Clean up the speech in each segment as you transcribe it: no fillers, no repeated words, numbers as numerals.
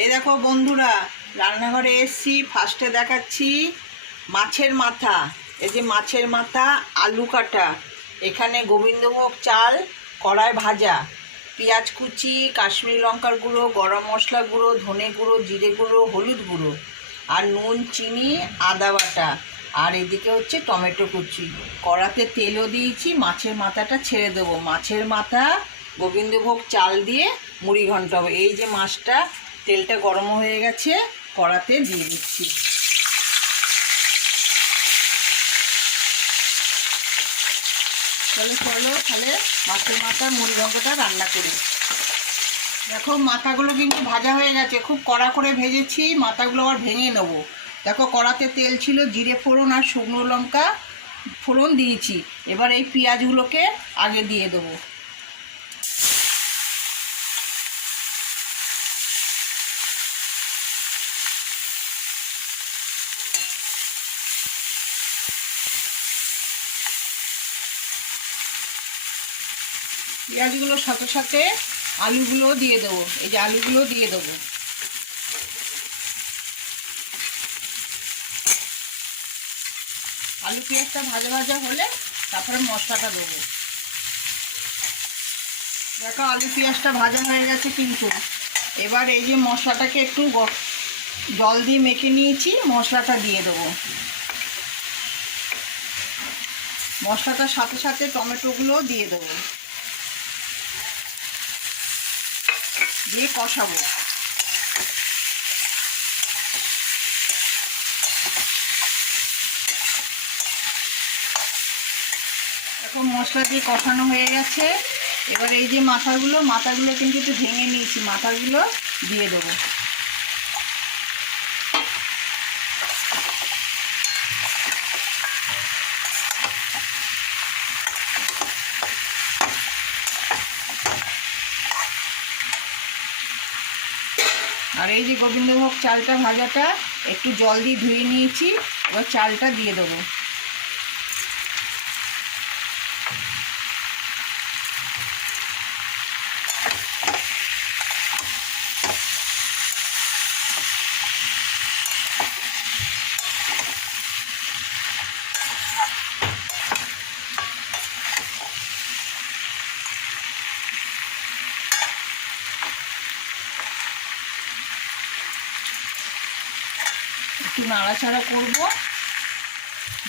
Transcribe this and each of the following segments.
এই দেখো বন্ধুরা, রান্নাঘরে এসছি। ফার্স্টে দেখাচ্ছি মাছের মাথা। এই যে মাছের মাথা, আলু কাটা, এখানে গোবিন্দভোগ চাল কড়ায় ভাজা, পেঁয়াজ কুচি, কাশ্মীরি লঙ্কার গুঁড়ো, গরম মশলা গুঁড়ো, ধনে গুঁড়ো, জিরে গুঁড়ো, হলুদ গুঁড়ো, আর নুন, চিনি, আদা বাটা, আর এদিকে হচ্ছে টমেটো কুচি। কড়াতে তেলও দিয়েছি। মাছের মাথাটা ছেড়ে দেবো। মাছের মাথা গোবিন্দভোগ চাল দিয়ে মুড়ি ঘন্ট হবে। এই যে মাছটা, তেলটা গরম হয়ে গেছে, কড়াতে দিয়ে দিচ্ছি। চলো তাহলে মাছের মাথা মুড়ি ঘন্টটা রান্না করি। দেখো মাথাগুলো কিন্তু ভাজা হয়ে গেছে, খুব কড়া করে ভেজেছি। মাথাগুলো আবার ভেঙে নেবো। দেখো কড়াতে তেল ছিল, জিরে ফোড়ন আর শুকনো লঙ্কা ফোড়ন দিয়েছি। এবার এই পেঁয়াজগুলোকে আগে দিয়ে দেবো। পেঁয়াজগুলোর সাথে সাথে আলুগুলো দিয়ে দেবো। এই যে আলুগুলো দিয়ে দেবো। আলু পেঁয়াজটা ভাজা ভাজা হলে তারপরে মশলাটা দেবো। দেখো আলু পেঁয়াজটা ভাজা হয়ে গেছে কিন্তু। এবার এই যে মশলাটাকে একটু জল দিয়ে মেখে নিয়েছি, মশলাটা দিয়ে দেবো। মশলাটার সাথে সাথে টমেটোগুলো দিয়ে দেবো, দিয়ে কষাবো। এখন মশলা দিয়ে কষানো হয়ে গেছে। এবার এই যে মাথাগুলো কিন্তু একটু ভেঙে নিয়েছি, মাথাগুলো দিয়ে দেবো। আর এই যে গোবিন্দভোগ চালটা ভাজাটা একটু জল দিয়ে ধুয়ে নিয়েছি, এবার চালটা দিয়ে দেবো। একটু নাড়াচাড়া করবো।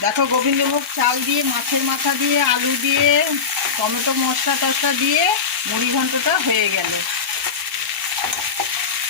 দেখো গোবিন্দভোগ চাল দিয়ে, মাছের মাথা দিয়ে, আলু দিয়ে, টমেটো মশলা টশলা দিয়ে মুড়ি ঘন্টটা হয়ে গেল।